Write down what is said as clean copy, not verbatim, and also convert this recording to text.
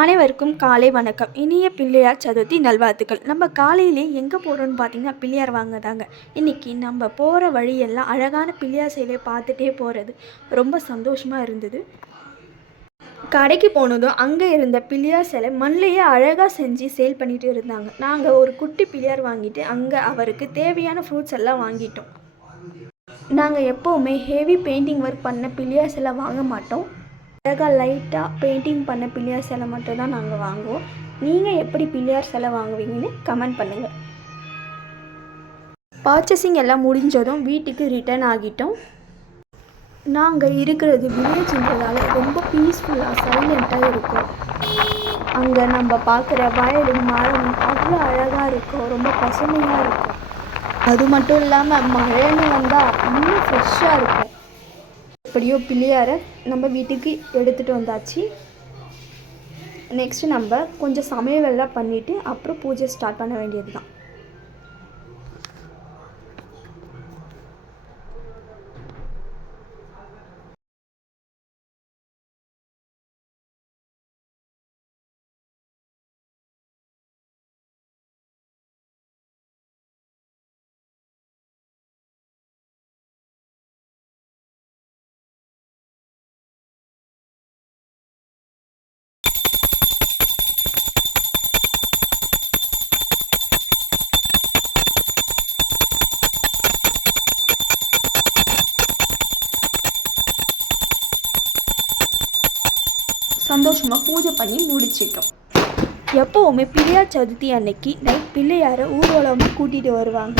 அனைவருக்கும் காலை வணக்கம். இனிய பிள்ளையார் சதுர்த்தி நல்வாழ்த்துக்கள். நம்ம காலையிலே எங்கே போகிறோன்னு பார்த்தீங்கன்னா பிள்ளையார் வாங்க தாங்க. இன்றைக்கி நம்ம போகிற வழியெல்லாம் அழகான பிள்ளையார் சிலையை பார்த்துட்டே போகிறது ரொம்ப சந்தோஷமாக இருந்தது. கடைக்கு போனதும் அங்கே இருந்த பிள்ளையார் சிலை மண்ணிலேயே அழகாக செஞ்சு சேல் பண்ணிட்டு இருந்தாங்க. நாங்கள் ஒரு குட்டி பிள்ளையார் வாங்கிட்டு அங்கே அவருக்கு தேவையான ஃப்ரூட்ஸ் எல்லாம் வாங்கிட்டோம். நாங்கள் எப்போவுமே ஹெவி பெயிண்டிங் ஒர்க் பண்ண பிள்ளையார் சிலை வாங்க மாட்டோம். அழகாக லைட்டாக பெயிண்டிங் பண்ண பிள்ளையார் சிலை மட்டும்தான் நாங்கள் வாங்குவோம். நீங்கள் எப்படி பிள்ளையார் சிலை வாங்குவீங்கன்னு கமெண்ட் பண்ணுங்கள். பர்ச்சேசிங் எல்லாம் முடிஞ்சதும் வீட்டுக்கு ரிட்டர்ன் ஆகிட்டோம். நாங்கள் இருக்கிறது வில்லேஜ்ன்றதால ரொம்ப பீஸ்ஃபுல்லாக சைலண்ட்டாக இருக்கும். அங்கே நம்ம பார்க்குற வயலும் மரமும் அவ்வளோ அழகாக இருக்கும், ரொம்ப பசுமையாக இருக்கும். அது மட்டும் இல்லாமல் மழைன்னு வந்தால் இன்னும் ஃப்ரெஷ்ஷாக இருக்கும். எப்படியோ பிள்ளையாரை நம்ம வீட்டுக்கு எடுத்துகிட்டு வந்தாச்சு. நெக்ஸ்ட்டு நம்ம கொஞ்சம் சமையலெல்லாம் பண்ணிவிட்டு அப்புறம் பூஜை ஸ்டார்ட் பண்ண வேண்டியது தான். சந்தோஷமாக பூஜை பண்ணி முடிச்சிட்டோம். எப்போவுமே பிள்ளையார் சதுர்த்தி அன்னைக்கு நைட் பிள்ளையாரை ஊர்வலமாக கூட்டிகிட்டு வருவாங்க.